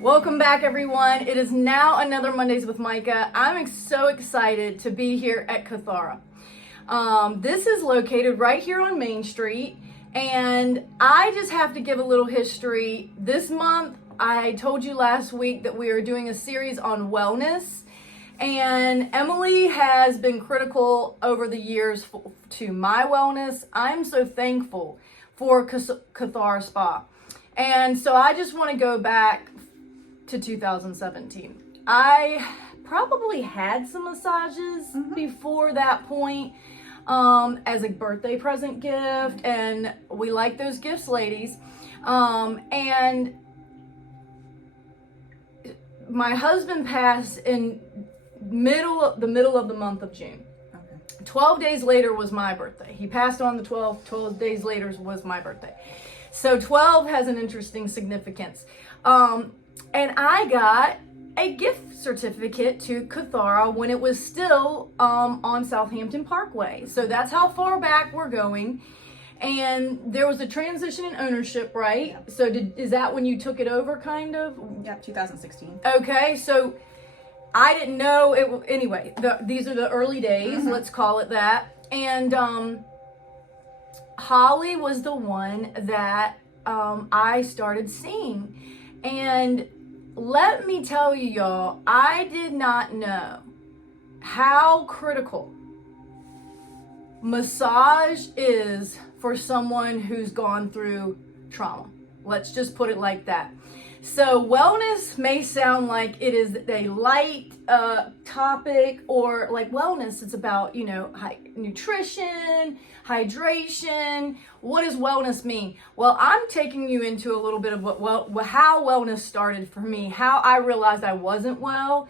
Welcome back, everyone. It is now another Mondays with Micah. I'm so excited to be here at Kathara. This is located right here on Main Street, and I just have to give a little history. This month, I told you last week that we are doing a series on wellness, and Emily has been critical over the years to my wellness. I'm so thankful for Kathara Spa. And so I just want to go back to 2017. I probably had some massages before that point as a birthday present gift, and we like those gifts, ladies. And my husband passed in the middle of the month of June. 12 days later was my birthday. He passed on the 12 days later was my birthday. So 12 has an interesting significance. And I got a gift certificate to Kathara when it was still on Southampton Parkway. So that's how far back we're going. And there was a transition in ownership, right? Yeah. So is that when you took it over, kind of? Yeah, 2016. Okay, so I didn't know it. Anyway, these are the early days, let's call it that. And Holly was the one that I started seeing. And let me tell you, y'all, I did not know how critical massage is for someone who's gone through trauma. Let's just put it like that. So wellness may sound like it is a light topic, or like wellness, it's about, nutrition, hydration. What does wellness mean? Well, I'm taking you into a little bit of how wellness started for me, how I realized I wasn't well,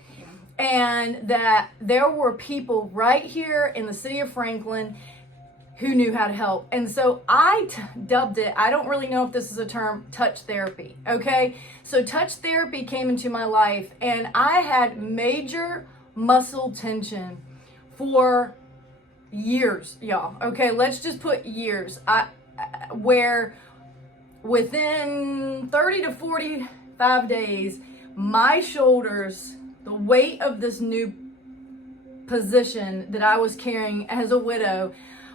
and that there were people right here in the city of Franklin who knew how to help. And so I dubbed it, I don't really know if this is a term, touch therapy, okay? So touch therapy came into my life, and I had major muscle tension for years, y'all. Okay, let's just put years. Where within 30 to 45 days, my shoulders, the weight of this new position that I was carrying as a widow,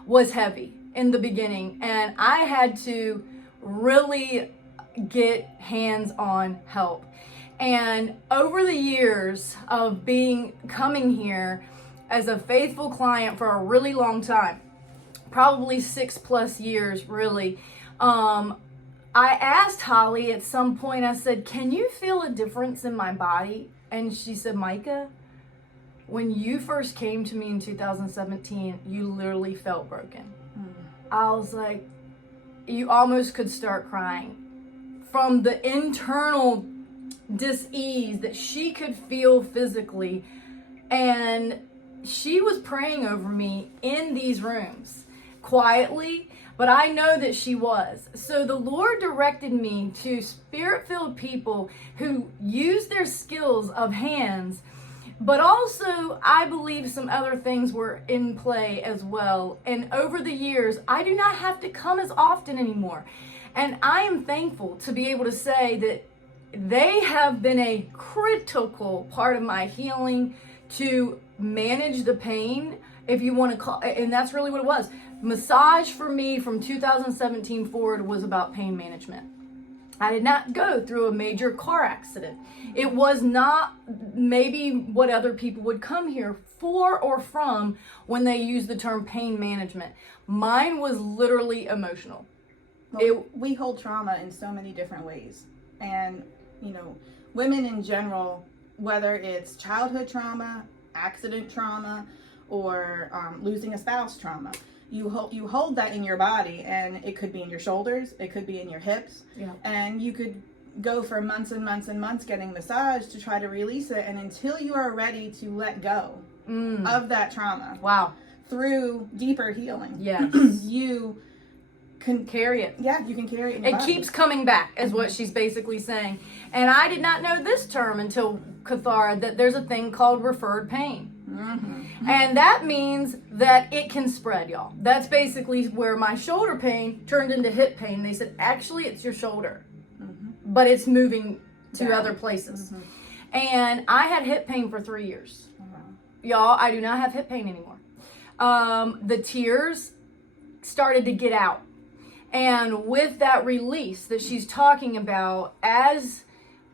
was heavy in the beginning, and I had to really get hands-on help. And over the years of coming here as a faithful client for a really long time, probably 6+ years really, I asked Holly at some point, I said, can you feel a difference in my body? And she said, Micah, when you first came to me in 2017, you literally felt broken. I was like, you almost could start crying from the internal dis-ease that she could feel physically. And she was praying over me in these rooms quietly, but I know that she was. So the Lord directed me to spirit-filled people who use their skills of hands. But also, I believe some other things were in play as well. And over the years, I do not have to come as often anymore. And I am thankful to be able to say that they have been a critical part of my healing to manage the pain, if you want to call it. And that's really what it was. Massage for me from 2017 forward was about pain management. I did not go through a major car accident. It was not maybe what other people would come here for or from when they use the term pain management. Mine was literally emotional. Well, we hold trauma in so many different ways. And, women in general, whether it's childhood trauma, accident trauma, or losing a spouse trauma, you hold that in your body, and it could be in your shoulders, it could be in your hips, and you could go for months and months and months getting massage to try to release it, and until you are ready to let go of that trauma, through deeper healing, you can carry it. Yeah, you can carry it. It keeps coming back, is what she's basically saying. And I did not know this term until Kathara, that there's a thing called referred pain. And that means that it can spread, y'all. That's basically where my shoulder pain turned into hip pain. They said, actually, it's your shoulder, but it's moving to other places. And I had hip pain for 3 years. Uh-huh. Y'all, I do not have hip pain anymore. The tears started to get out. And with that release that she's talking about, as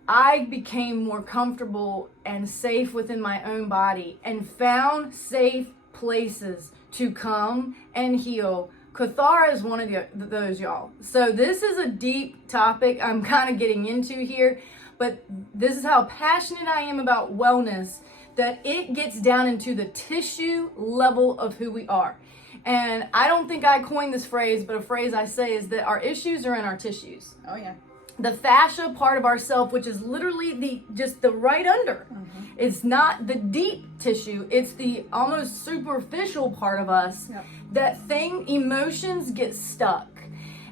I became more comfortable and safe within my own body and found safe places to come and heal, Kathara is one of those, y'all. So this is a deep topic I'm kind of getting into here, but this is how passionate I am about wellness, that it gets down into the tissue level of who we are. And I don't think I coined this phrase, but a phrase I say is that our issues are in our tissues. Oh, yeah. The fascia part of ourself, which is literally just the right under. It's not the deep tissue. It's the almost superficial part of us. Yep. That thing, emotions get stuck.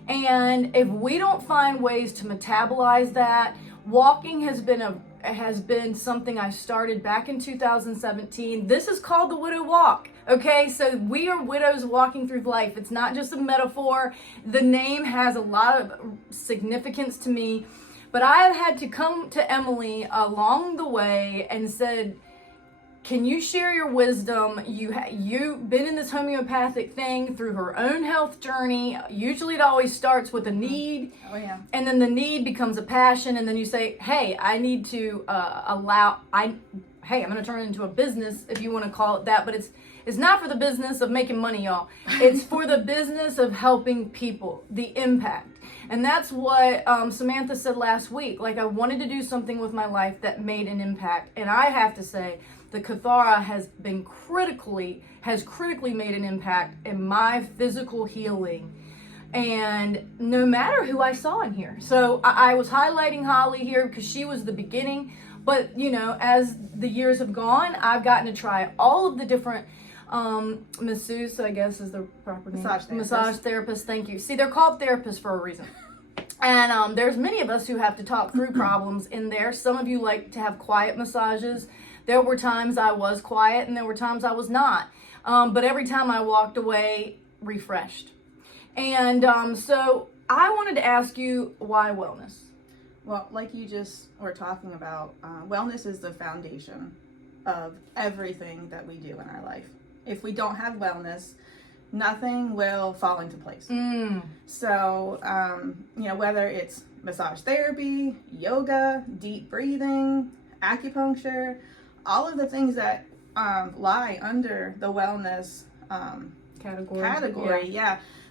And if we don't find ways to metabolize that, walking has been something I started back in 2017. This is called the Widow Walk. Okay, so we are widows walking through life. It's not just a metaphor. The name has a lot of significance to me. But I have had to come to Emily along the way and said, can you share your wisdom? You've been in this homeopathic thing through her own health journey. Usually it always starts with a need. Oh, yeah. And then the need becomes a passion. And then you say, hey, I need to I'm going to turn it into a business, if you want to call it that. But it's not for the business of making money, y'all. It's for the business of helping people, the impact. And that's what Samantha said last week. Like, I wanted to do something with my life that made an impact. And I have to say, the Kathara has critically made an impact in my physical healing. And no matter who I saw in here. So I was highlighting Holly here because she was the beginning. But, you know, as the years have gone, I've gotten to try all of the different masseuse, I guess is the proper name. Massage therapist, thank you. See, they're called therapists for a reason. And there's many of us who have to talk through problems in there. Some of you like to have quiet massages. There were times I was quiet and there were times I was not. But every time I walked away refreshed. And so I wanted to ask you, why wellness? Well, like you just were talking about, wellness is the foundation of everything that we do in our life. If we don't have wellness, nothing will fall into place. So, you know, whether it's massage therapy, yoga, deep breathing, acupuncture, all of the things that lie under the wellness category,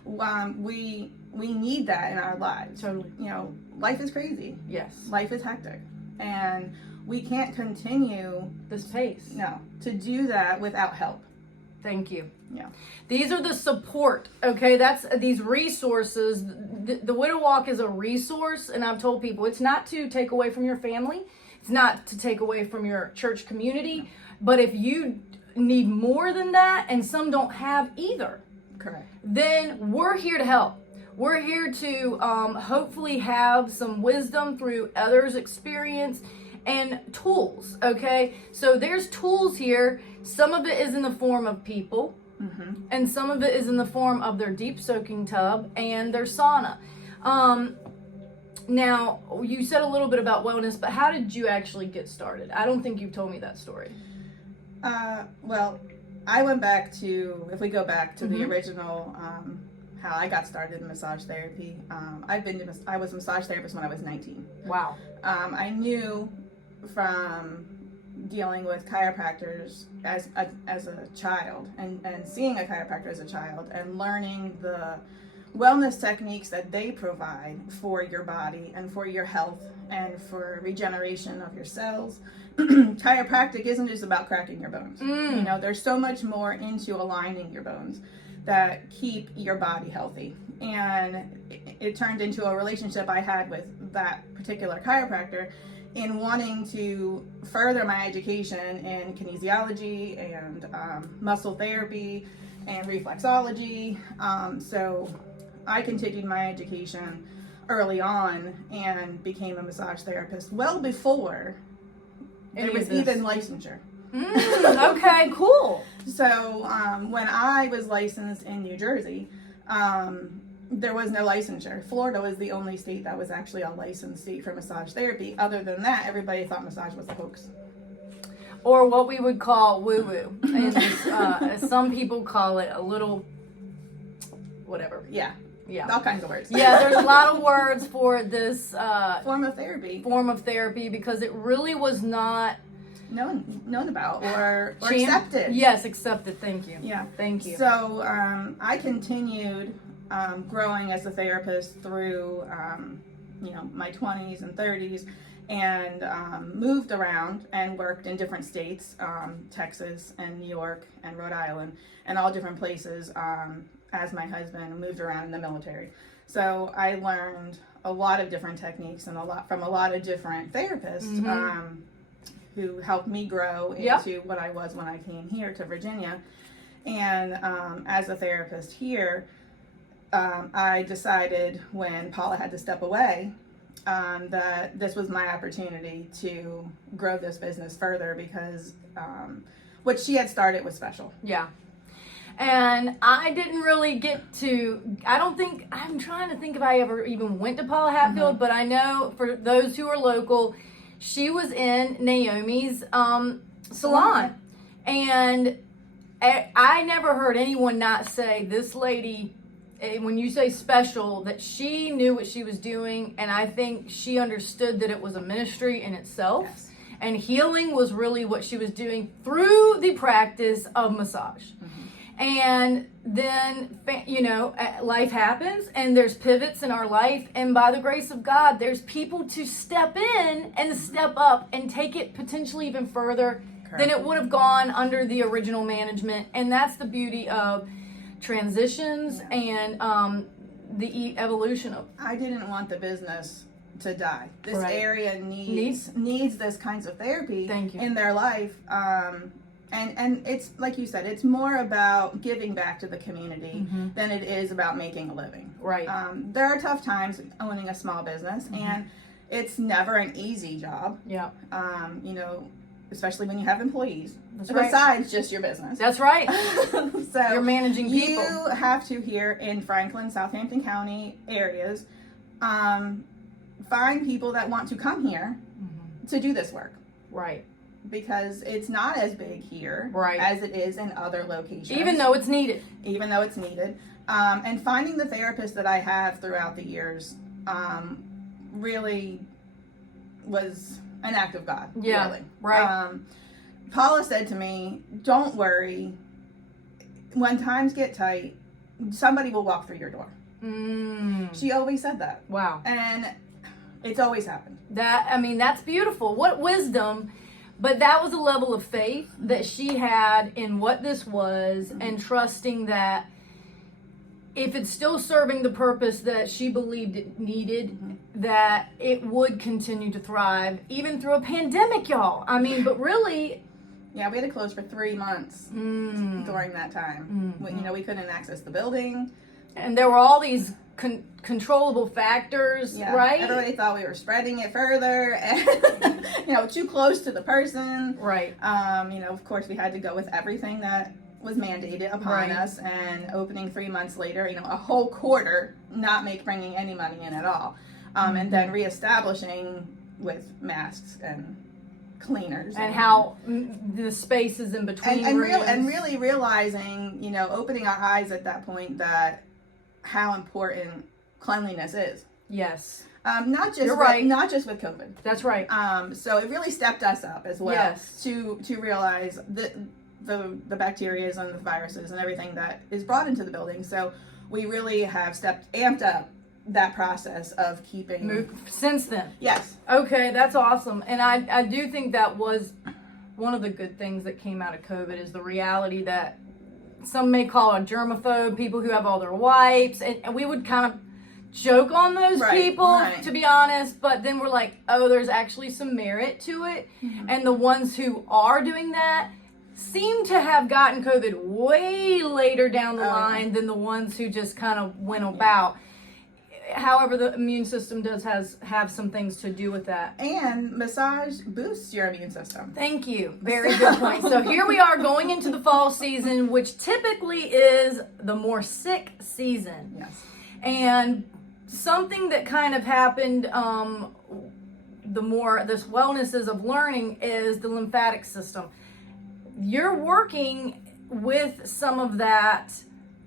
we need that in our lives. Totally. You know, life is crazy. Yes. Life is hectic. And we can't continue this pace. No, to do that without help. Thank you. Yeah. These are the support, okay? That's these resources. The Widow Walk is a resource, and I've told people it's not to take away from your family. It's not to take away from your church community. But if you need more than that, and some don't have either, correct, then we're here to help. We're here to hopefully have some wisdom through others' experience and tools, okay? So there's tools here. Some of it is in the form of people, and some of it is in the form of their deep soaking tub and their sauna. Now, you said a little bit about wellness, but how did you actually get started? I don't think you've told me that story. Well, I went back to, if we go back to the original, how I got started in massage therapy. I was a massage therapist when I was 19. Wow. I knew from dealing with chiropractors as a child and seeing a chiropractor as a child and learning the wellness techniques that they provide for your body and for your health and for regeneration of your cells. Chiropractic isn't just about cracking your bones. You know, there's so much more into aligning your bones that keep your body healthy. And it turned into a relationship I had with that particular chiropractor in wanting to further my education in kinesiology and muscle therapy and reflexology. So I continued my education early on and became a massage therapist well before there was even licensure. Okay, cool. So when I was licensed in New Jersey, there was no licensure. Florida was the only state that was actually a licensed state for massage therapy. Other than that, everybody thought massage was a hoax. Or what we would call woo-woo. And some people call it a little whatever. Yeah. Yeah. All kinds of words. Yeah, there's a lot of words for this form of therapy. Because it really was not known about or accepted. Yes, accepted. Thank you. Yeah. Thank you. So I continued growing as a therapist through my 20s and 30s, and moved around and worked in different states, Texas and New York and Rhode Island, and all different places as my husband moved around in the military. So I learned a lot of different techniques and from a lot of different therapists who helped me grow into what I was when I came here to Virginia. And as a therapist here, I decided when Paula had to step away that this was my opportunity to grow this business further, because what she had started was special. Yeah. And I didn't really get to, I'm trying to think if I ever even went to Paula Hatfield, but I know for those who are local, she was in Naomi's salon. And I never heard anyone not say, this lady, when you say special, that she knew what she was doing. And I think she understood that it was a ministry in itself. Yes. And healing was really what she was doing through the practice of massage. And then, life happens and there's pivots in our life. And by the grace of God, there's people to step in and step up and take it potentially even further than it would have gone under the original management. And that's the beauty of transitions and the evolution of. I didn't want the business to die. This Right. area needs this kinds of therapy Thank you. in their life. And it's like you said, it's more about giving back to the community than it is about making a living. Right. There are tough times owning a small business, and it's never an easy job. Yeah. Especially when you have employees. That's right. Besides just your business. That's right. So You're managing people. You have to, here in Franklin, Southampton County areas, find people that want to come here to do this work. Right. Because it's not as big here as it is in other locations. Even though it's needed. And finding the therapist that I have throughout the years really was an act of God. Yeah, really. right. Paula said to me, don't worry. When times get tight, somebody will walk through your door. She always said that. Wow. And it's always happened. That's beautiful. What wisdom. But that was a level of faith that she had in what this was, and trusting that if it's still serving the purpose that she believed it needed, that it would continue to thrive, even through a pandemic, y'all. But really... Yeah, we had to close for 3 months during that time. We couldn't access the building. And there were all these controllable factors, right? Everybody thought we were spreading it further and, too close to the person. Right. Of course, we had to go with everything that was mandated upon us, and opening 3 months later, a whole quarter not bringing any money in at all. And then reestablishing with masks and cleaners. And how the spaces in between and rooms. really realizing, opening our eyes at that point that how important cleanliness is. Yes. Not just You're right. Not just with COVID. That's right. So it really stepped us up as well. Yes. To realize the bacteria and the viruses and everything that is brought into the building. So we really have amped up that process of keeping since then. Yes. Okay, that's awesome. And I do think that was one of the good things that came out of COVID, is the reality that some may call a germaphobe, people who have all their wipes, and we would kind of joke on those people, to be honest, but then we're like, oh, there's actually some merit to it. And the ones who are doing that seem to have gotten COVID way later down the line than the ones who just kind of went about. However, the immune system does have some things to do with that. And massage boosts your immune system. Thank you. Very good point. So here we are going into the fall season, which typically is the more sick season. Yes. And something that kind of happened, the more this wellness is of learning, is the lymphatic system. You're working with some of that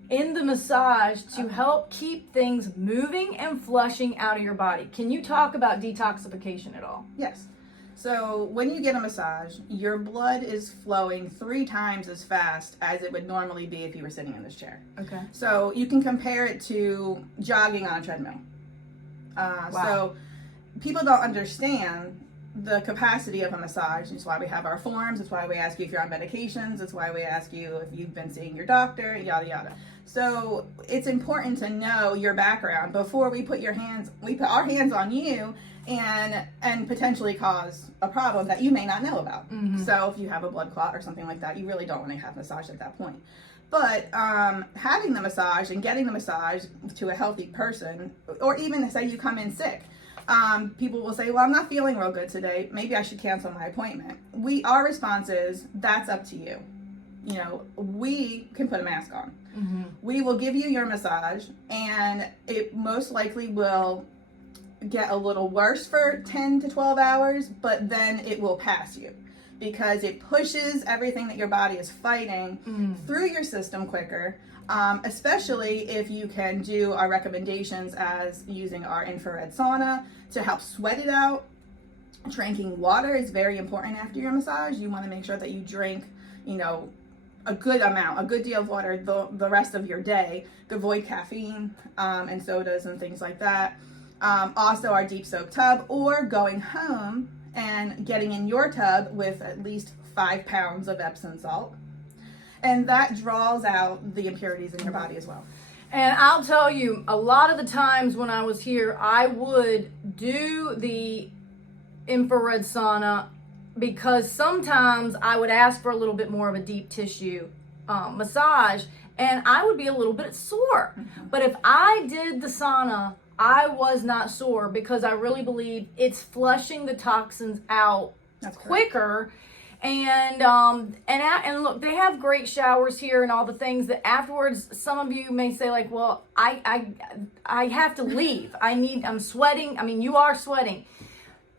in the massage to help keep things moving and flushing out of your body. Can you talk about detoxification at all? Yes. So when you get a massage, your blood is flowing 3 times as fast as it would normally be if you were sitting in this chair. Okay. So you can compare it to jogging on a treadmill. Wow. So people don't understand the capacity of a massage. That's why we have our forms. That's why we ask you if you're on medications. That's why we ask you if you've been seeing your doctor, yada, yada. So it's important to know your background before we put our hands on you and potentially cause a problem that you may not know about. Mm-hmm. So if you have a blood clot or something like that, you really don't want to have massage at that point. But having the massage and getting the massage to a healthy person, or even say you come in sick, people will say, well, I'm not feeling real good today. Maybe I should cancel my appointment. Our response is, that's up to you. You know, we can put a mask on. Mm-hmm. We will give you your massage, and it most likely will get a little worse for 10 to 12 hours, but then it will pass you because it pushes everything that your body is fighting through your system quicker, especially if you can do our recommendations as using our infrared sauna to help sweat it out. Drinking water is very important after your massage. You want to make sure that you drink, you know, a good amount, a good deal of water the rest of your day. Avoid caffeine and sodas and things like that. Also our deep soak tub, or going home and getting in your tub with at least 5 pounds of Epsom salt. And that draws out the impurities in your body as well. And I'll tell you, a lot of the times when I was here, I would do the infrared sauna because sometimes I would ask for a little bit more of a deep tissue massage, and I would be a little bit sore. Mm-hmm. But if I did the sauna, I was not sore because I really believe it's flushing the toxins out quicker. And look, they have great showers here and all the things that afterwards some of you may say like, well, I have to leave. I'm sweating. I mean, you are sweating.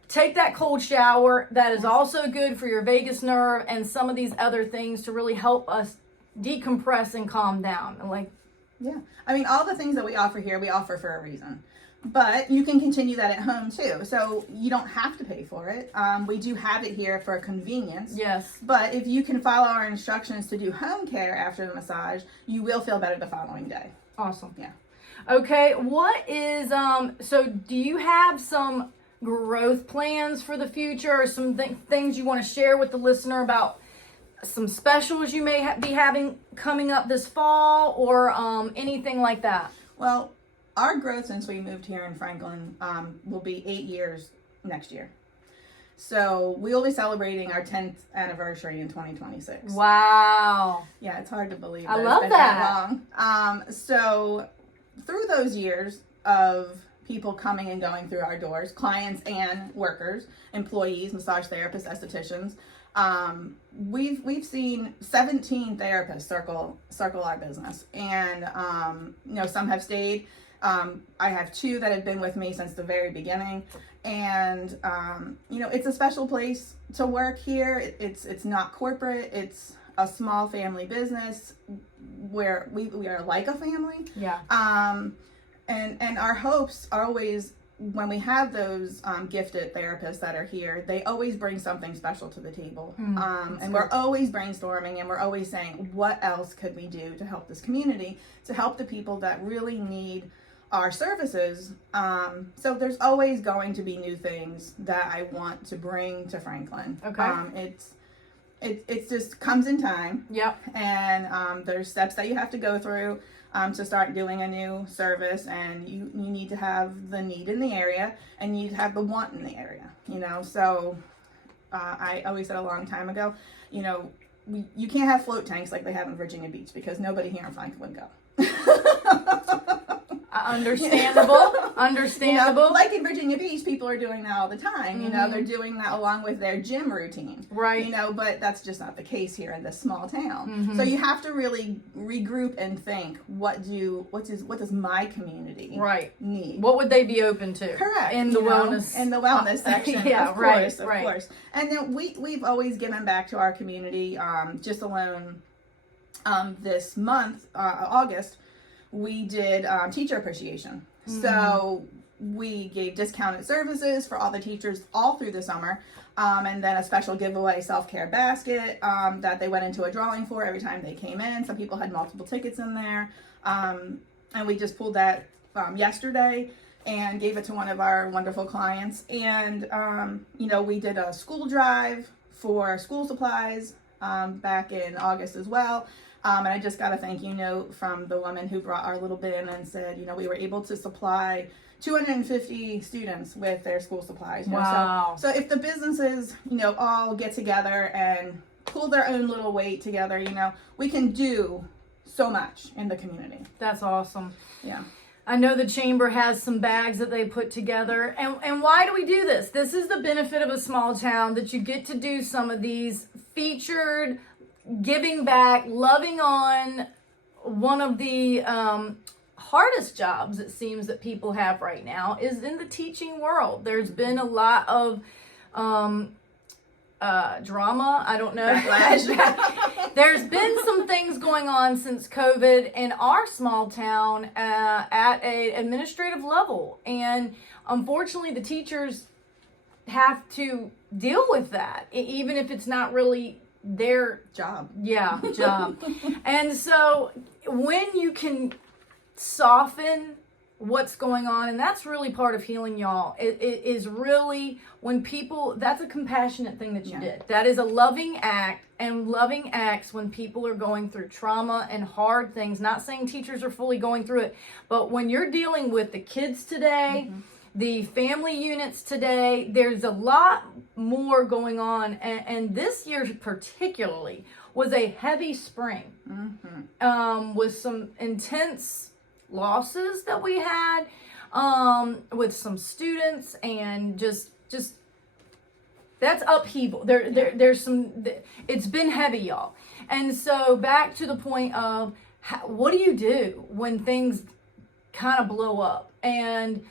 Take that cold shower. That is also good for your vagus nerve and some of these other things to really help us decompress and calm down. And yeah, I mean, all the things that we offer here, we offer for a reason. But you can continue that at home too. So you don't have to pay for it. We do have it here for convenience. Yes. But if you can follow our instructions to do home care after the massage, you will feel better the following day. Awesome. Yeah. Okay. What is, so do you have some growth plans for the future, or some things you want to share with the listener about some specials you may be having coming up this fall, or anything like that? Well, our growth since we moved here in Franklin will be 8 years next year. So we will be celebrating our 10th anniversary in 2026. Wow. Yeah, it's hard to believe. I love that. Long. So through those years of people coming and going through our doors, clients and workers, employees, massage therapists, estheticians, we've seen 17 therapists circle our business, and you know, some have stayed. I have 2 that have been with me since the very beginning, and you know, it's a special place to work here. It's not corporate. It's a small family business where we are like a family. Yeah. And our hopes are always, when we have those gifted therapists that are here, they always bring something special to the table. And we're always brainstorming, and we're always saying, what else could we do to help this community, to help the people that really need our services. So there's always going to be new things that I want to bring to Franklin. Okay. It just comes in time. Yep. And there's steps that you have to go through to start doing a new service, and you need to have the need in the area, and you need to have the want in the area, you know. So I always said a long time ago, you know, you can't have float tanks like they have in Virginia Beach, because nobody here in Franklin would go. Understandable. Understandable. You know, like in Virginia Beach, people are doing that all the time. You know, they're doing that along with their gym routine. Right. You know, but that's just not the case here in this small town. So you have to really regroup and think, what does my community need? What would they be open to? Correct. In the wellness. In the wellness section. Yeah, of right. course. And then we've always given back to our community. Just alone this month, August, we did teacher appreciation. So we gave discounted services for all the teachers all through the summer, and then a special giveaway self-care basket that they went into a drawing for every time they came in. Some people had multiple tickets in there, and we just pulled that yesterday and gave it to one of our wonderful clients. And you know, we did a school drive for school supplies back in August as well. And I just got a thank you note from the woman who brought our little bin and said, you know, we were able to supply 250 students with their school supplies. You know? Wow. So if the businesses, you know, all get together and pull their own little weight together, you know, we can do so much in the community. That's awesome. Yeah. I know the chamber has some bags that they put together. And why do we do this? This is the benefit of a small town, that you get to do some of these featured, giving back, loving on one of the hardest jobs, it seems, that people have right now is in the teaching world. There's been a lot of drama, I don't know. Backlash. There's been some things going on since COVID in our small town at an administrative level. And unfortunately, the teachers have to deal with that, even if it's not really their job. Yeah, job. And so when you can soften what's going on, and that's really part of healing, y'all. It is really when people, that's a compassionate thing that you did. That is a loving act, and loving acts when people are going through trauma and hard things. Not saying teachers are fully going through it, but when you're dealing with the kids today, the family units today, there's a lot more going on. And this year particularly was a heavy spring with some intense losses that we had with some students, and just that's upheaval. There's some, it's been heavy, y'all. And so back to the point of what do you do when things kind of blow up, and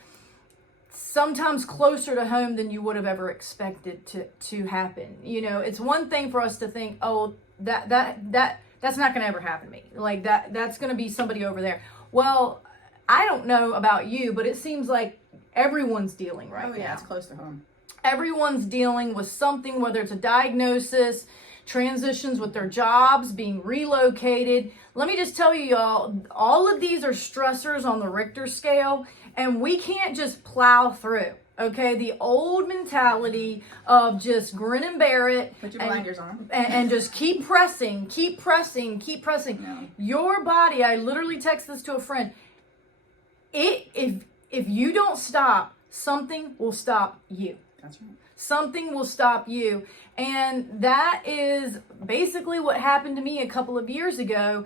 sometimes closer to home than you would have ever expected to happen. You know, it's one thing for us to think, oh, that's not going to ever happen to me. Like that's going to be somebody over there. Well, I don't know about you, but it seems like everyone's dealing right now. Oh yeah, it's close to home. Everyone's dealing with something, whether it's a diagnosis, transitions with their jobs, being relocated. Let me just tell you, y'all, all of these are stressors on the Richter scale, and we can't just plow through. Okay, the old mentality of just grin and bear it. Put your blinders on. And just keep pressing. No. Your body, I literally text this to a friend. If you don't stop, something will stop you. That's right. Something will stop you. And that is basically what happened to me a couple of years ago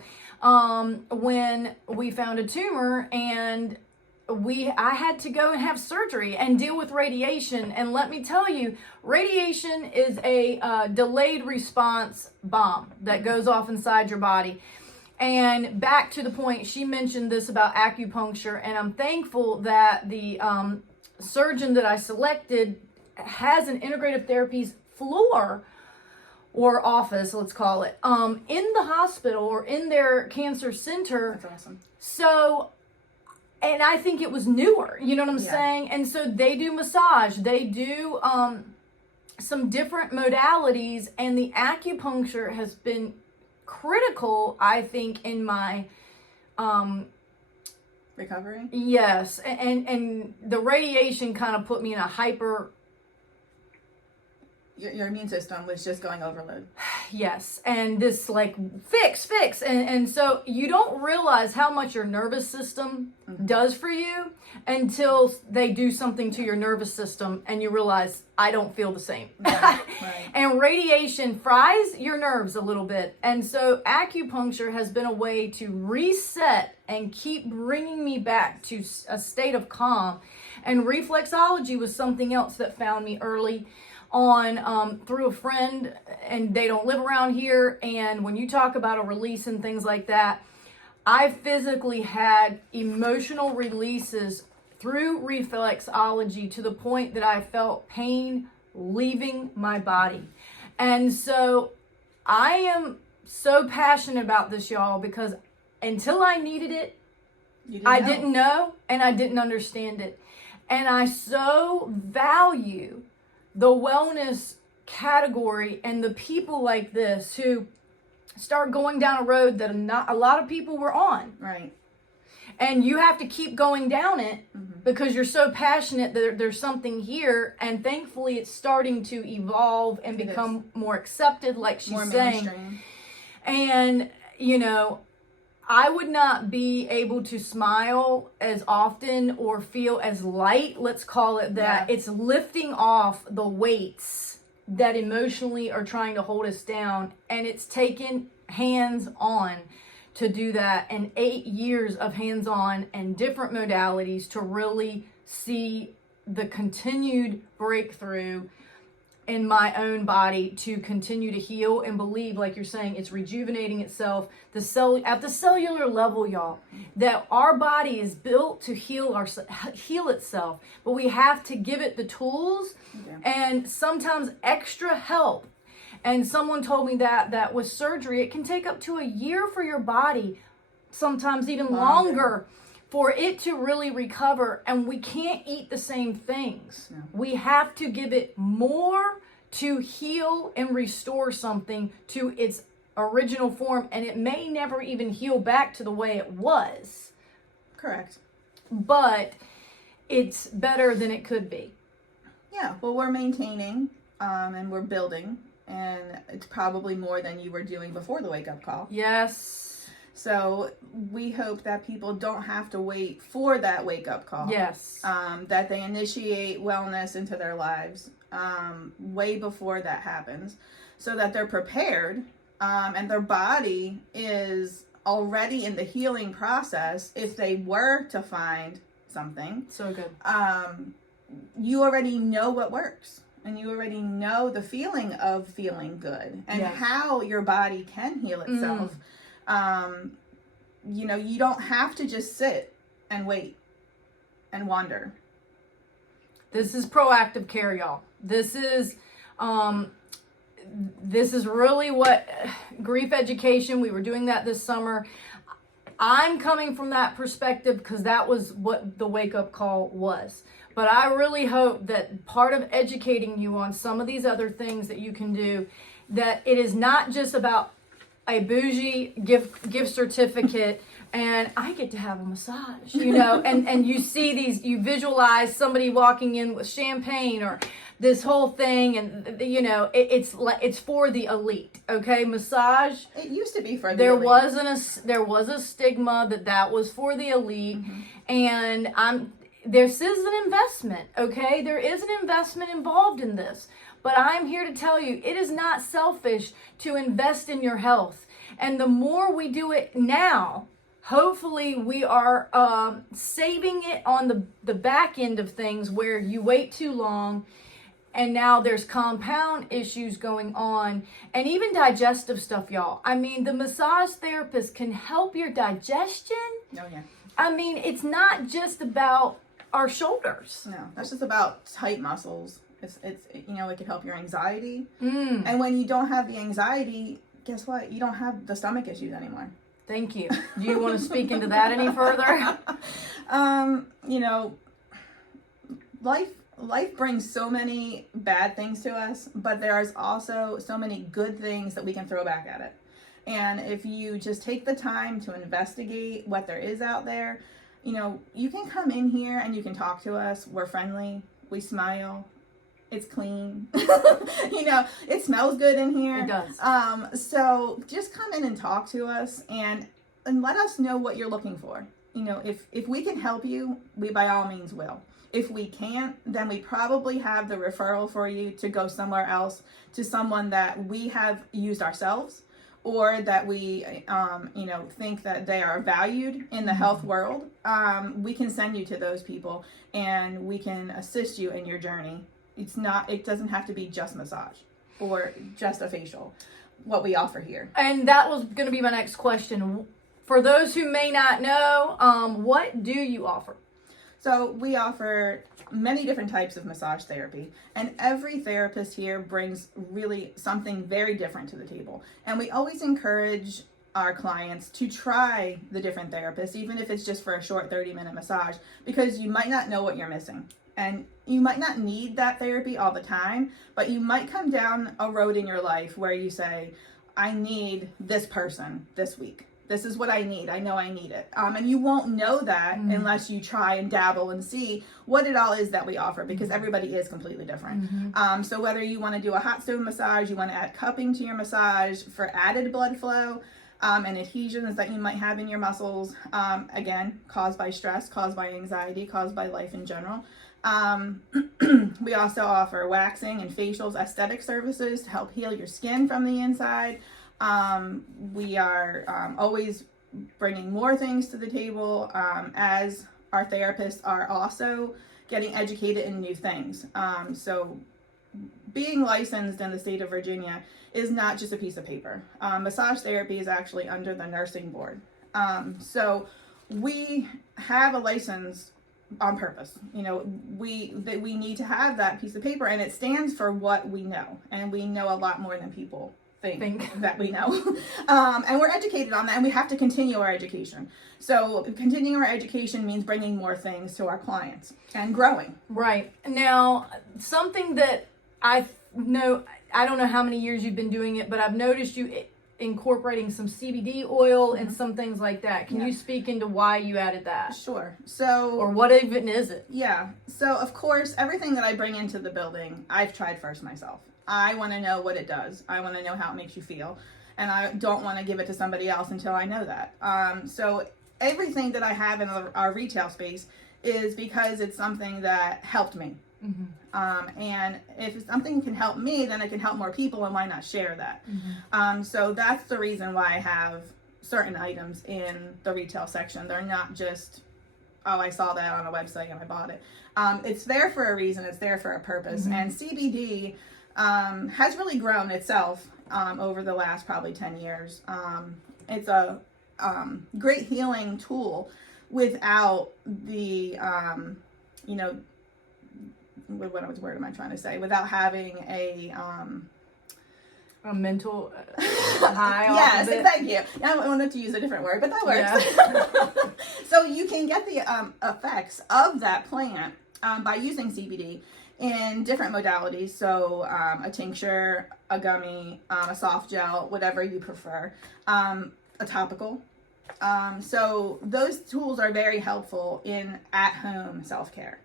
when we found a tumor, and I had to go and have surgery and deal with radiation. And let me tell you, radiation is a delayed response bomb that goes off inside your body. And back to the point, she mentioned this about acupuncture, and I'm thankful that the surgeon that I selected has an integrative therapies floor or office, let's call it, in the hospital or in their cancer center. That's awesome. So, and I think it was newer, you know what I'm saying? And so they do massage, they do some different modalities, and the acupuncture has been critical, I think, in my recovery. Yes, and the radiation kind of put me in a hyper your immune system was just going overload. Yes, and this like fix, and so you don't realize how much your nervous system does for you until they do something to your nervous system and you realize I don't feel the same. Right. And radiation fries your nerves a little bit, and so acupuncture has been a way to reset and keep bringing me back to a state of calm. And reflexology was something else that found me early on through a friend, and they don't live around here. And when you talk about a release and things like that, I physically had emotional releases through reflexology to the point that I felt pain leaving my body. And so I am so passionate about this, y'all, because until I needed it, I didn't know and I didn't understand it. And I so value the wellness category and the people like this who start going down a road that not a lot of people were on. Right. And you have to keep going down it because you're so passionate that there's something here. And thankfully it's starting to evolve and become more accepted, like she's more saying. mainstream. And, you know, I would not be able to smile as often or feel as light, let's call it that. Yeah. It's lifting off the weights that emotionally are trying to hold us down. And it's taken hands-on to do that, and 8 years of hands-on and different modalities to really see the continued breakthrough in my own body to continue to heal and believe, like you're saying, it's rejuvenating itself. At the cellular level, y'all, that our body is built to heal itself, but we have to give it the tools and sometimes extra help. And someone told me that with surgery, it can take up to a year for your body, sometimes even longer, for it to really recover. And we can't eat the same things. No. We have to give it more to heal and restore something to its original form. And it may never even heal back to the way it was. Correct. But it's better than it could be. Yeah, well, we're maintaining and we're building. And it's probably more than you were doing before the wake-up call. Yes. So we hope that people don't have to wait for that wake-up call. Yes. That they initiate wellness into their lives way before that happens, so that they're prepared and their body is already in the healing process. If they were to find something. So good. You already know what works. And you already know the feeling of feeling good and how your body can heal itself. You know, you don't have to just sit and wait and wonder. This is proactive care, y'all. This is really what grief education, we were doing that this summer. I'm coming from that perspective because that was what the wake-up call was. But I really hope that part of educating you on some of these other things that you can do, that it is not just about a bougie gift certificate and I get to have a massage, you know, and you see these, you visualize somebody walking in with champagne or this whole thing, and you know, it's for the elite, okay? Massage. It used to be for the there elite. There was a stigma that was for the elite, and this is an investment, okay? There is an investment involved in this. But I'm here to tell you, it is not selfish to invest in your health. And the more we do it now, hopefully we are saving it on the back end of things where you wait too long and now there's compound issues going on and even digestive stuff, y'all. I mean, the massage therapist can help your digestion. Oh, yeah. I mean, it's not just about our shoulders. No, that's just about tight muscles. It's you know, it can help your anxiety. And when you don't have the anxiety, guess what? You don't have the stomach issues anymore. Thank you. Do you want to speak into that any further? You know, life brings so many bad things to us, but there's also so many good things that we can throw back at it. And if you just take the time to investigate what there is out there, you know, you can come in here and you can talk to us. We're friendly. We smile. It's clean. It smells good in here. It does. So just come in and talk to us and let us know what you're looking for. If we can help you, we by all means will. If we can't, then we probably have the referral for you to go somewhere else, to someone that we have used ourselves, or that we, think that they are valued in the health world. We can send you to those people, and we can assist you in your journey. It doesn't have to be just massage or just a facial, what we offer here. And that was going to be my next question. For those who may not know, what do you offer? So we offer many different types of massage therapy, and every therapist here brings really something very different to the table. And we always encourage our clients to try the different therapists, even if it's just for a short 30-minute massage, because you might not know what you're missing. And you might not need that therapy all the time, but you might come down a road in your life where you say, I need this person this week. This is what I need. I know I need it. And you won't know that unless you try and dabble and see what it all is that we offer, because everybody is completely different. So whether you want to do a hot stone massage, you want to add cupping to your massage for added blood flow, and adhesions that you might have in your muscles, again, caused by stress, caused by anxiety, caused by life in general. We also offer waxing and facials, aesthetic services to help heal your skin from the inside. We are always bringing more things to the table, as our therapists are also getting educated in new things. So being licensed in the state of Virginia is not just a piece of paper. Massage therapy is actually under the nursing board. So we have a license on purpose. We need to have that piece of paper, and it stands for what we know, and we know a lot more than people think that we know. And we're educated on that, and we have to continue our education. So continuing our education means bringing more things to our clients and growing. Right. Now, something that I know, I don't know how many years you've been doing it, but I've noticed you incorporating some CBD oil and some things like that. Can you speak into why you added that? Sure. Or what even is it? Yeah. So of course, everything that I bring into the building, I've tried first myself. I want to know what it does. I want to know how it makes you feel. And I don't want to give it to somebody else until I know that. So everything that I have in our retail space is because it's something that helped me. And if something can help me, then it can help more people, and why not share that? So that's the reason why I have certain items in the retail section. They're not just, oh, I saw that on a website and I bought it. It's there for a reason. It's there for a purpose. And CBD has really grown itself over the last probably 10 years. It's a great healing tool without the, what word am I trying to say? Without having a mental high. Yes, thank you. I wanted to use a different word, but that works. Yeah. So you can get the effects of that plant by using CBD in different modalities. So a tincture, a gummy, a soft gel, whatever you prefer, a topical. So those tools are very helpful in at-home self-care.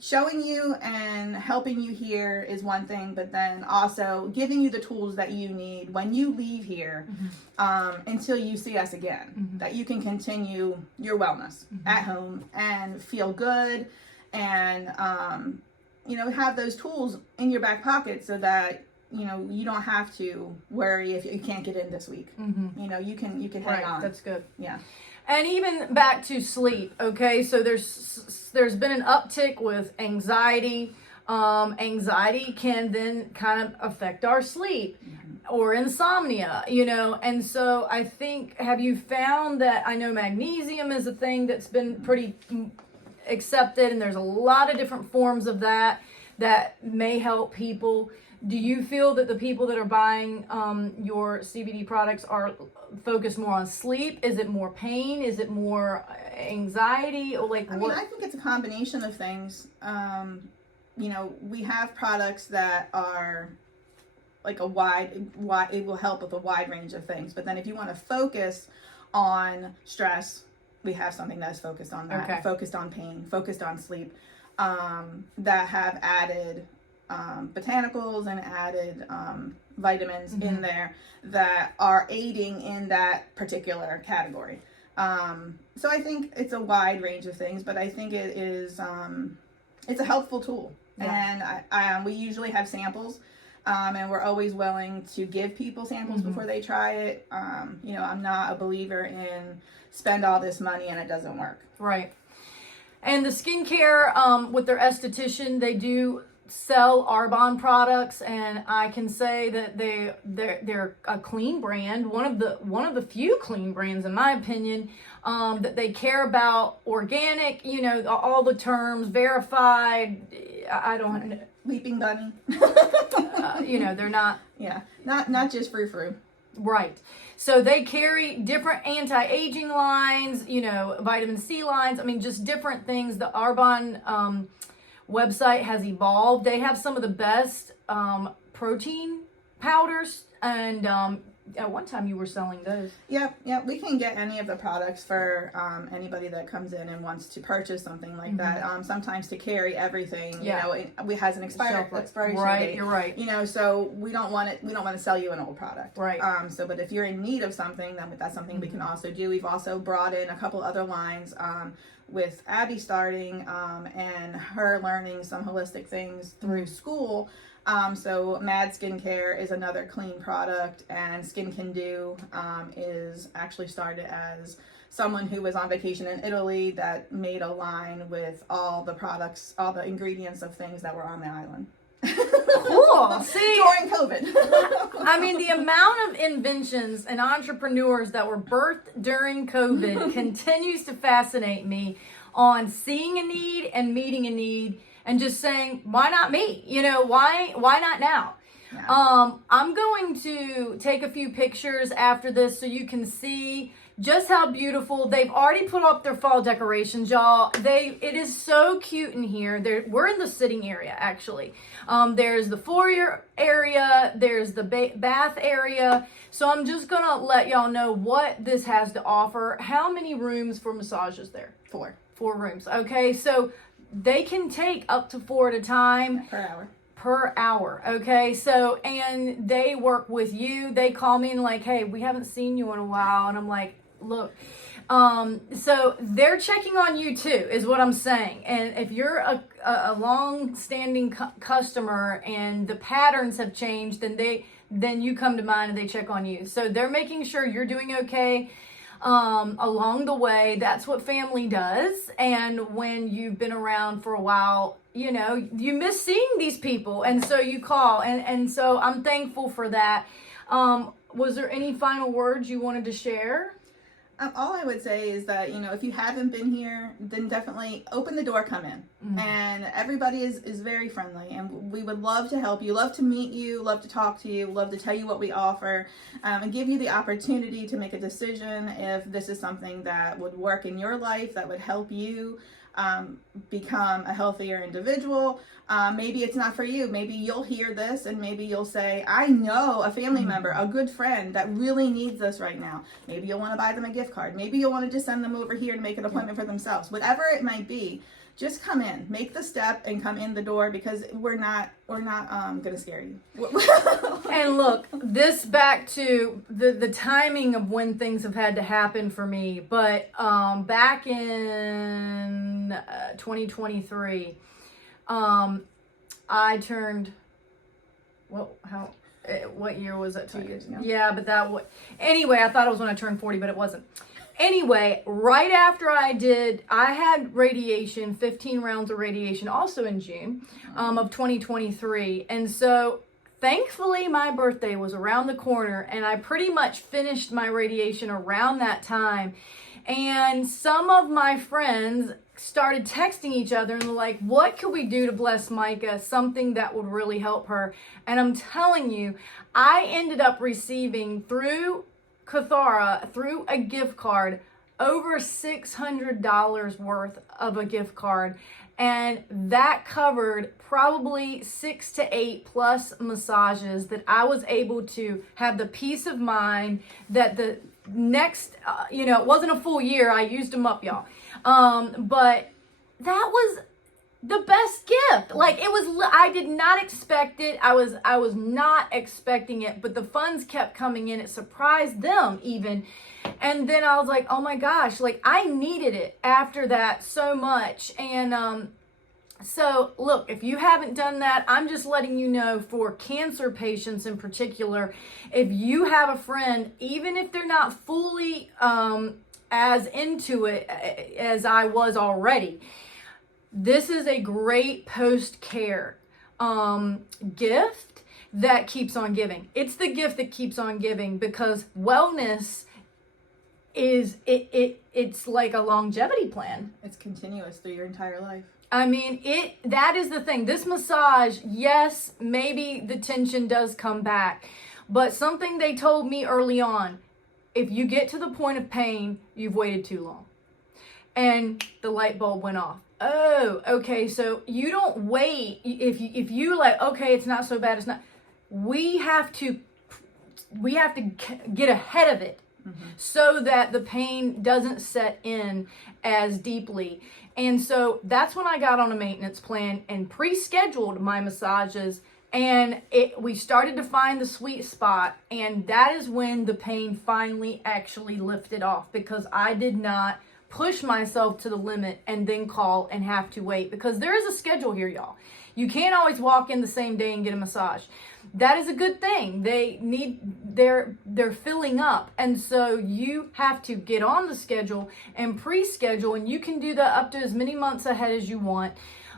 Showing you and helping you here is one thing, but then also giving you the tools that you need when you leave here until you see us again, that you can continue your wellness at home and feel good and, have those tools in your back pocket so that, you don't have to worry if you can't get in this week. You can hang on. That's good. Yeah. And even back to sleep, okay? So there's been an uptick with anxiety. Anxiety can then kind of affect our sleep or insomnia, And so I think, have you found that, I know magnesium is a thing that's been pretty accepted, and there's a lot of different forms of that may help people. Do you feel that the people that are buying your CBD products are focused more on sleep? Is it more pain? Is it more anxiety? Or I think it's a combination of things. We have products that are like it will help with a wide range of things. But then if you want to focus on stress, we have something that is focused on that, focused on pain, focused on sleep, that have added botanicals and added vitamins in there that are aiding in that particular category. So I think it's a wide range of things, but I think it is it's a helpful tool. Yeah. And we usually have samples. And we're always willing to give people samples before they try it. You know, I'm not a believer in spend all this money and it doesn't work. Right. And the skincare, with their esthetician, they do sell Arbonne products, and I can say that they're a clean brand, one of the few clean brands in my opinion, that they care about organic, you know, all the terms, verified. I don't Leaping bunny. You know, they're not. Yeah, not just frou-frou. Right. So they carry different anti-aging lines, you know, vitamin C lines. I mean, just different things. The Arbonne website has evolved. They have some of the best protein powders, and at one time you were selling those. Yep. We can get any of the products for anybody that comes in and wants to purchase something like that. Sometimes to carry everything, you know, it has an expiration date. You're right. You know, so we don't want to sell you an old product. Right. So, but if you're in need of something, then that's something we can also do. We've also brought in a couple other lines. With Abby starting and her learning some holistic things through school. So Mad Skincare is another clean product, and Skin Can Do is actually started as someone who was on vacation in Italy that made a line with all the products, all the ingredients of things that were on the island. Cool. See, during COVID. I mean, the amount of inventions and entrepreneurs that were birthed during COVID continues to fascinate me, on seeing a need and meeting a need and just saying, why not me? You know, why not now? Yeah. I'm going to take a few pictures after this so you can see just how beautiful. They've already put up their fall decorations, y'all. It is so cute in here. We're in the sitting area, actually. There's the foyer area. There's the bath area. So I'm just going to let y'all know what this has to offer. How many rooms for massages there? 4 rooms. Okay, so they can take up to 4 at a time. Per hour. Okay, so, and they work with you. They call me and like, hey, we haven't seen you in a while. And I'm like, look, so they're checking on you too, is what I'm saying. And if you're a long-standing customer and the patterns have changed, then you come to mind and they check on you. So they're making sure you're doing okay along the way. That's what family does. And when you've been around for a while, you know, you miss seeing these people, and so you call, and so I'm thankful for that. Was there any final words you wanted to share? All I would say is that, you know, if you haven't been here, then definitely open the door, come in. And everybody is very friendly, and we would love to help you, love to meet you, love to talk to you, love to tell you what we offer, and give you the opportunity to make a decision if this is something that would work in your life, that would help you become a healthier individual. Maybe it's not for you. Maybe you'll hear this and maybe you'll say, I know a family member, a good friend that really needs this right now. Maybe you'll want to buy them a gift card. Maybe you'll want to just send them over here to make an appointment for themselves. Whatever it might be, just come in, make the step and come in the door, because we're not going to scare you. And look, this back to the timing of when things have had to happen for me. But back in 2023, I turned, what year was that? 2 years ago. Yeah, but anyway, I thought it was when I turned 40, but it wasn't. Anyway, right after I had radiation, 15 rounds of radiation, also in June of 2023. And so thankfully my birthday was around the corner, and I pretty much finished my radiation around that time. And some of my friends started texting each other and like, what could we do to bless Micah? Something that would really help her. And I'm telling you, I ended up receiving through Kathara, through a gift card, over $600 worth of a gift card. And that covered probably 6 to 8 plus massages that I was able to have the peace of mind that the next, it wasn't a full year. I used them up, y'all. But that was the best gift. Like, it was, I did not expect it. I was not expecting it, but the funds kept coming in. It surprised them even. And then I was like, oh my gosh, like, I needed it after that so much. And so look, if you haven't done that, I'm just letting you know, for cancer patients in particular, if you have a friend, even if they're not fully as into it as I was already, this is a great post-care gift that keeps on giving. It's the gift that keeps on giving, because wellness is it's like a longevity plan. It's continuous through your entire life. I mean, that is the thing. This massage, yes, maybe the tension does come back, but something they told me early on, if you get to the point of pain, you've waited too long. And the light bulb went off. Oh, okay, so you don't wait. If you like, okay, it's not so bad, it's not. We have to get ahead of it, so that the pain doesn't set in as deeply. And so that's when I got on a maintenance plan and pre-scheduled my massages, and we started to find the sweet spot, and that is when the pain finally actually lifted off, because I did not push myself to the limit and then call and have to wait, because there is a schedule here, y'all. You can't always walk in the same day and get a massage. That is a good thing. They're filling up, and so you have to get on the schedule and pre-schedule, and you can do that up to as many months ahead as you want,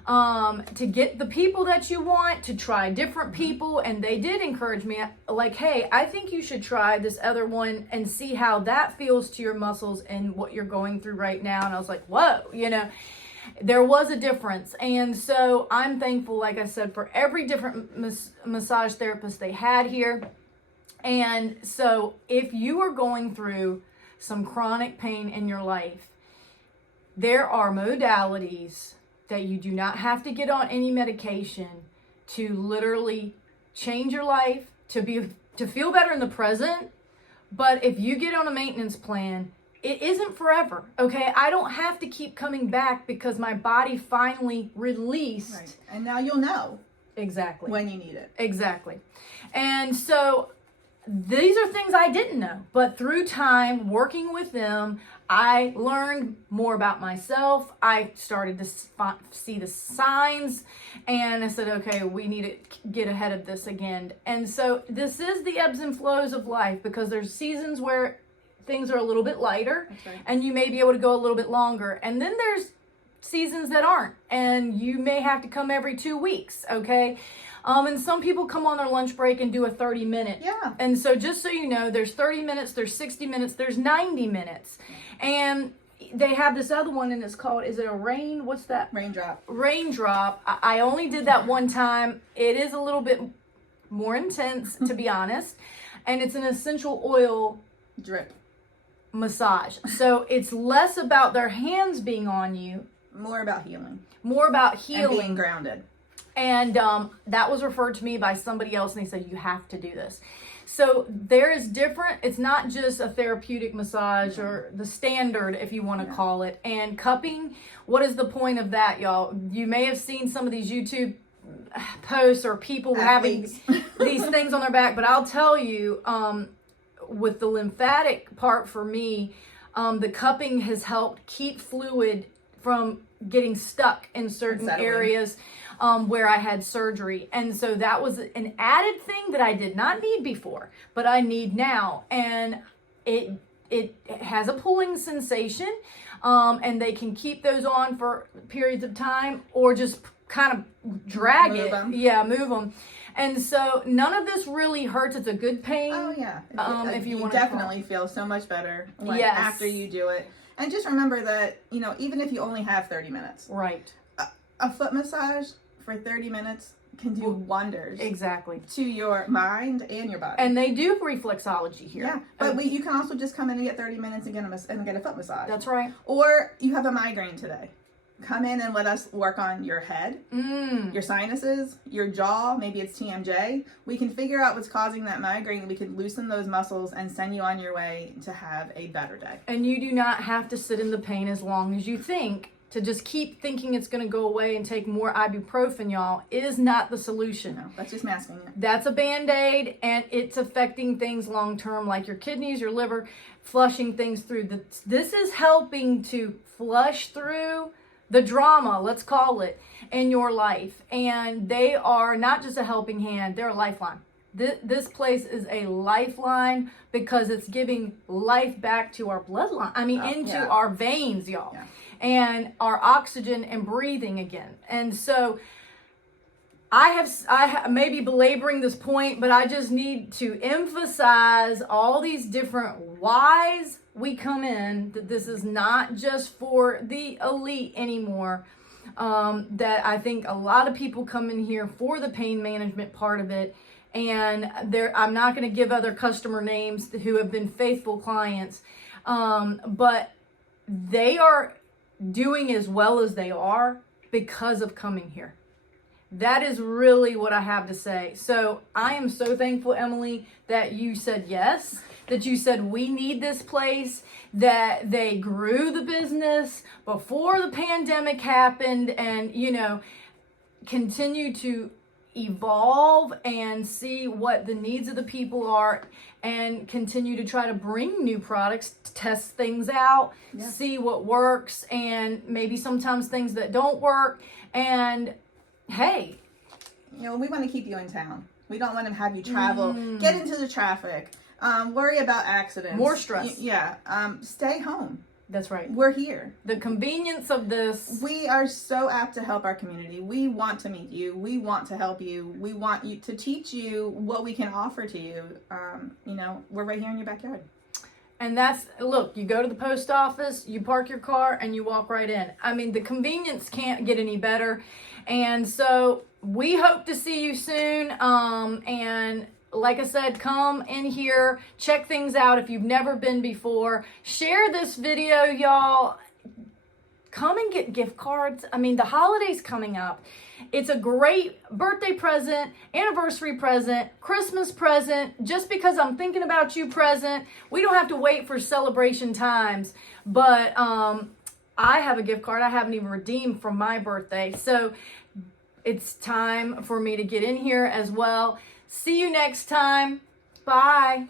to get the people that you want, to try different people. And they did encourage me, like, hey, I think you should try this other one and see how that feels to your muscles and what you're going through right now. And I was like, whoa, there was a difference. And so I'm thankful, like I said, for every different massage therapist they had here. And so if you are going through some chronic pain in your life, there are modalities that you do not have to get on any medication to literally change your life, to feel better in the present. But if you get on a maintenance plan, it isn't forever, okay? I don't have to keep coming back because my body finally released. Right. And now you'll know. Exactly. When you need it. Exactly. And so these are things I didn't know, but through time working with them, I learned more about myself. I started to see the signs, and I said, okay, we need to get ahead of this again. And so this is the ebbs and flows of life, because there's seasons where things are a little bit lighter, right, and you may be able to go a little bit longer. And then there's seasons that aren't, and you may have to come every 2 weeks, okay? And some people come on their lunch break and do a 30-minute. Yeah. And so just so you know, there's 30 minutes, there's 60 minutes, there's 90 minutes. And they have this other one, and it's called, is it a what's that? Raindrop. Raindrop. I only did that one time. It is a little bit more intense, to be honest. And it's an essential oil drip massage. So it's less about their hands being on you. More about healing. And being grounded. And that was referred to me by somebody else, and they said, you have to do this. So there is different, it's not just a therapeutic massage or the standard, if you want to call it. And cupping, what is the point of that, y'all? You may have seen some of these YouTube posts or people having these things on their back, but I'll tell you, with the lymphatic part for me, the cupping has helped keep fluid from getting stuck in certain areas where I had surgery. And so that was an added thing that I did not need before, but I need now. And it has a pulling sensation, and they can keep those on for periods of time, or just kind of drag move them. Yeah, move them. And so none of this really hurts. It's a good pain. Oh yeah. If you want definitely feel so much better after you do it. And just remember that, even if you only have 30 minutes. Right. A foot massage for 30 minutes can do wonders. Exactly. To your mind and your body. And they do reflexology here. Yeah. But you can also just come in and get 30 minutes and get a foot massage. That's right. Or you have a migraine today. Come in and let us work on your head, your sinuses, your jaw. Maybe it's TMJ. We can figure out what's causing that migraine. We can loosen those muscles and send you on your way to have a better day. And you do not have to sit in the pain as long as you think to just keep thinking it's going to go away and take more ibuprofen, y'all, is not the solution. No, that's just masking it. That's a Band-Aid, and it's affecting things long term, like your kidneys, your liver, flushing things through. This is helping to flush through the drama, let's call it, in your life. And they are not just a helping hand, they're a lifeline. This place is a lifeline because it's giving life back to our bloodline. I mean, into our veins, y'all. Yeah. And our oxygen and breathing again. And so I may be belaboring this point, but I just need to emphasize all these different whys we come in, that this is not just for the elite anymore. That I think a lot of people come in here for the pain management part of it. And I'm not going to give other customer names who have been faithful clients, but they are doing as well as they are because of coming here. That is really what I have to say. So I am so thankful, Emily, that you said yes, that you said we need this place, that they grew the business before the pandemic happened, and, you know, continue to evolve and see what the needs of the people are, and continue to try to bring new products, test things out, see what works, and maybe sometimes things that don't work. And hey, you know, we want to keep you in town. We don't want to have you travel, get into the traffic, worry about accidents, more stress. Stay home. That's right. We're here. The convenience of this. We are so apt to help our community. We want to meet you. We want to help you. We want you to teach you what we can offer to you. You know, we're right here in your backyard. And that's, look, you go to the post office, you park your car, and you walk right in. I mean, the convenience can't get any better. And so we hope to see you soon. And like I said, come in here, check things out if you've never been before. Share this video, y'all. Come and get gift cards. I mean, the holiday's coming up. It's a great birthday present, anniversary present, Christmas present, just because I'm thinking about you present. We don't have to wait for celebration times. But I have a gift card I haven't even redeemed from my birthday. So it's time for me to get in here as well. See you next time. Bye.